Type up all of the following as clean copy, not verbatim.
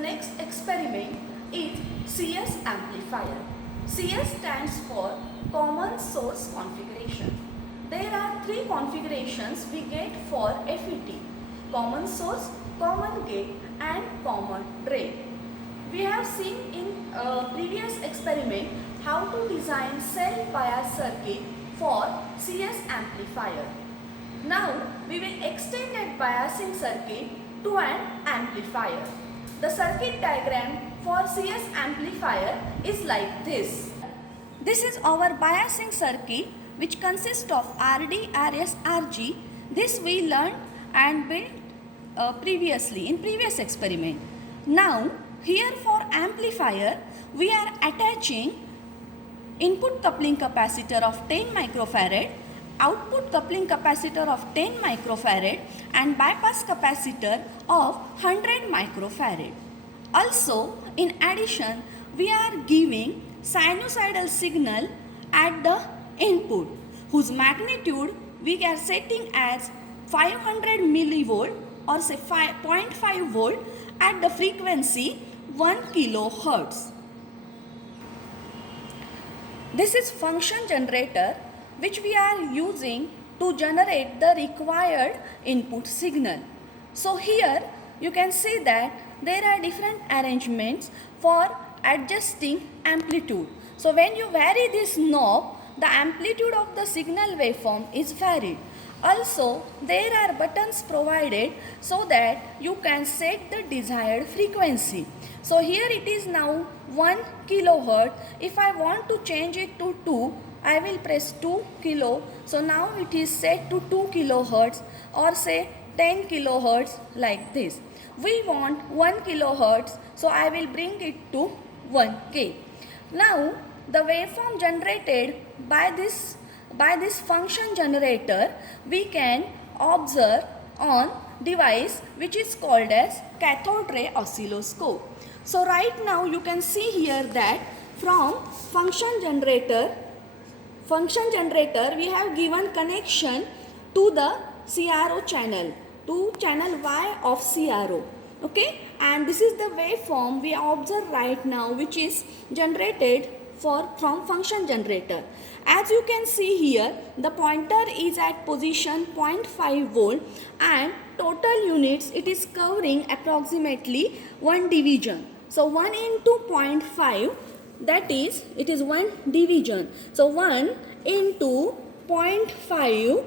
next experiment is CS amplifier. CS stands for common source configuration. There are three configurations we get for FET: common source, common gate and common drain. We have seen in previous experiment how to design cell bias circuit for CS amplifier. Now we will extend that biasing circuit to an amplifier. The circuit diagram for CS amplifier is like this. This is our biasing circuit which consists of RD, RS, RG. This we learned and built previously in previous experiment. Now here for amplifier we are attaching input coupling capacitor of 10 microfarad, output coupling capacitor of 10 microfarad and bypass capacitor of 100 microfarad. Also in addition we are giving sinusoidal signal at the input whose magnitude we are setting as 500 millivolt or say 0.5 volt at the frequency 1 kilohertz. This is function generator which we are using to generate the required input signal. So here you can see that there are different arrangements for adjusting amplitude. So when you vary this knob, the amplitude of the signal waveform is varied. Also there are buttons provided so that you can set the desired frequency. So here it is now 1 kilohertz. If I want to change it to 2, I will press 2 kilo. So now it is set to 2 kilohertz or say 10 kilohertz like this. We want 1 kilohertz, so I will bring it to 1K. Now the waveform generated by this function generator we can observe on device which is called as cathode ray oscilloscope. So right now you can see here that from function generator we have given connection to the CRO channel, to channel Y of CRO. Okay, and this is the waveform we observe right now which is generated from function generator. As you can see here, the pointer is at position 0.5 volt and total units it is covering approximately 1 division. So 1 into 0.5, that is, it is 1 division. So 1 into 0.5,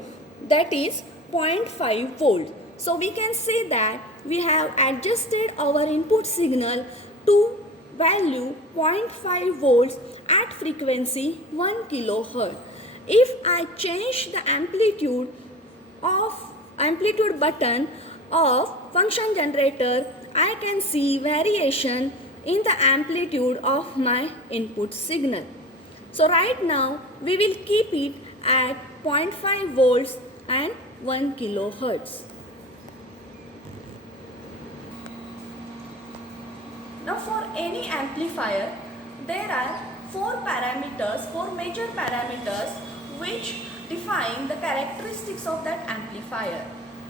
that is 0.5 volt. So we can see that we have adjusted our input signal to value 0.5 volts at frequency 1 kilohertz. If I change the amplitude button of function generator, I can see variation in the amplitude of my input signal. So right now we will keep it at 0.5 volts and 1 kilohertz. Now for any amplifier, there are four major parameters which define the characteristics of that amplifier.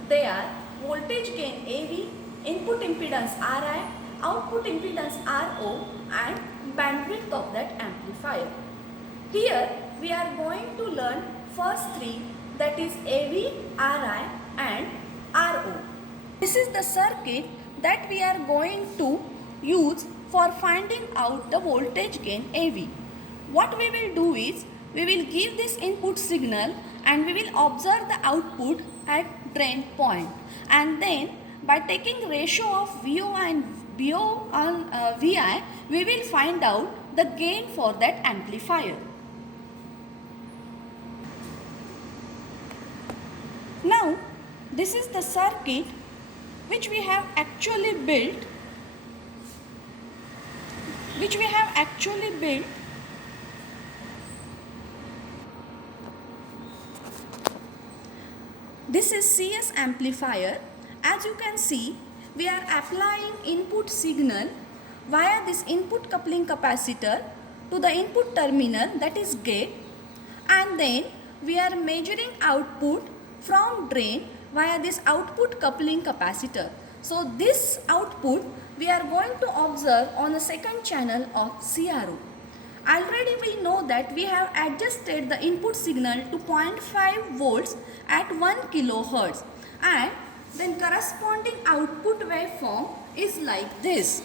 They are voltage gain AV, input impedance RI, output impedance RO and bandwidth of that amplifier. Here we are going to learn first three, that is AV, RI and RO. This is the circuit that we are going to use for finding out the voltage gain AV. What we will do is, we will give this input signal and we will observe the output at drain point, and then by taking ratio of VO and BO on VI, we will find out the gain for that amplifier. Now this is the circuit which we have actually built This is CS amplifier. As you can see, we are applying input signal via this input coupling capacitor to the input terminal, that is gate, and then we are measuring output from drain via this output coupling capacitor. So this output we are going to observe on the second channel of CRO. Already we know that we have adjusted the input signal to 0.5 volts at 1 kilohertz, and then corresponding output waveform is like this.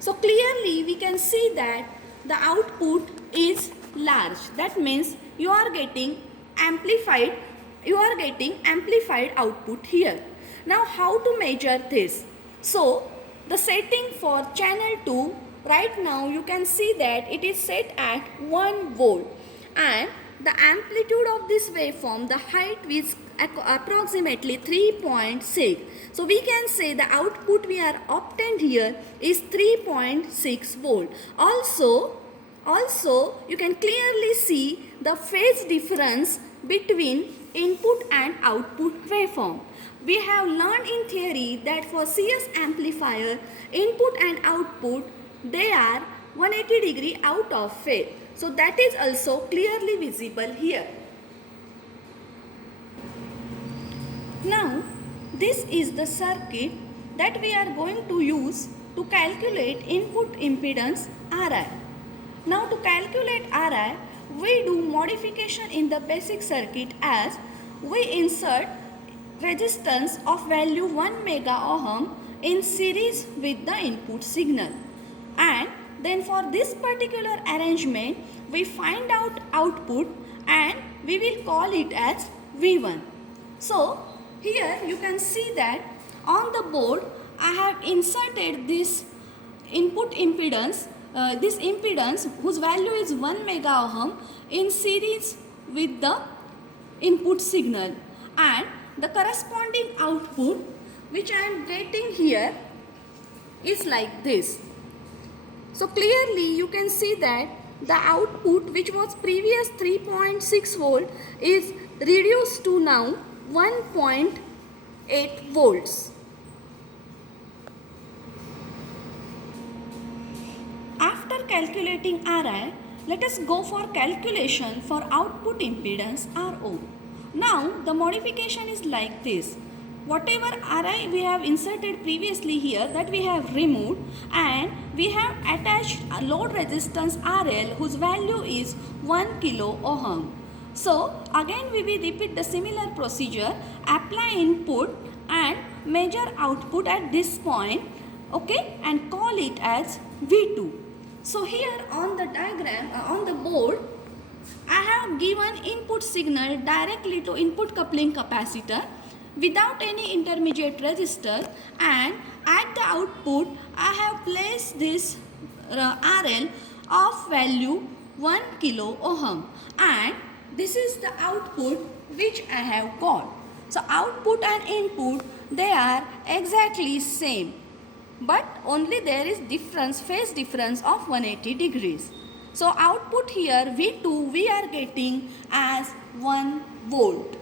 So clearly we can see that the output is large. That means you are getting amplified output here. Now how to measure this? So the setting for channel 2, right now you can see that it is set at 1 volt, and the amplitude of this waveform, the height is approximately 3.6. So we can say the output we are obtained here is 3.6 volt. Also you can clearly see the phase difference between input and output waveform. We have learned in theory that for CS amplifier, input and output, they are 180 degree out of phase. So that is also clearly visible here. Now this is the circuit that we are going to use to calculate input impedance Ri. Now to calculate Ri, we do modification in the basic circuit as we insert resistance of value 1 mega ohm in series with the input signal, and then for this particular arrangement we find out output and we will call it as V1. So here you can see that on the board I have inserted this input impedance, this impedance whose value is 1 mega ohm in series with the input signal, and the corresponding output which I am getting here is like this. So clearly you can see that the output which was previous 3.6 volt is reduced to now 1.8 volts. After calculating Ri, let us go for calculation for output impedance Ro. Now the modification is like this. Whatever Ri we have inserted previously here, that we have removed, and we have attached a load resistance RL whose value is 1 kilo ohm. So again we will repeat the similar procedure, apply input and measure output at this point, okay, and call it as V2. So here on the diagram, on the board, I have given input signal directly to input coupling capacitor without any intermediate resistor, and at the output I have placed this RL of value 1 kilo ohm, and this is the output which I have got. So output and input, they are exactly same, but only there is difference, phase difference of 180 degrees. So output here V2 we are getting as 1 volt.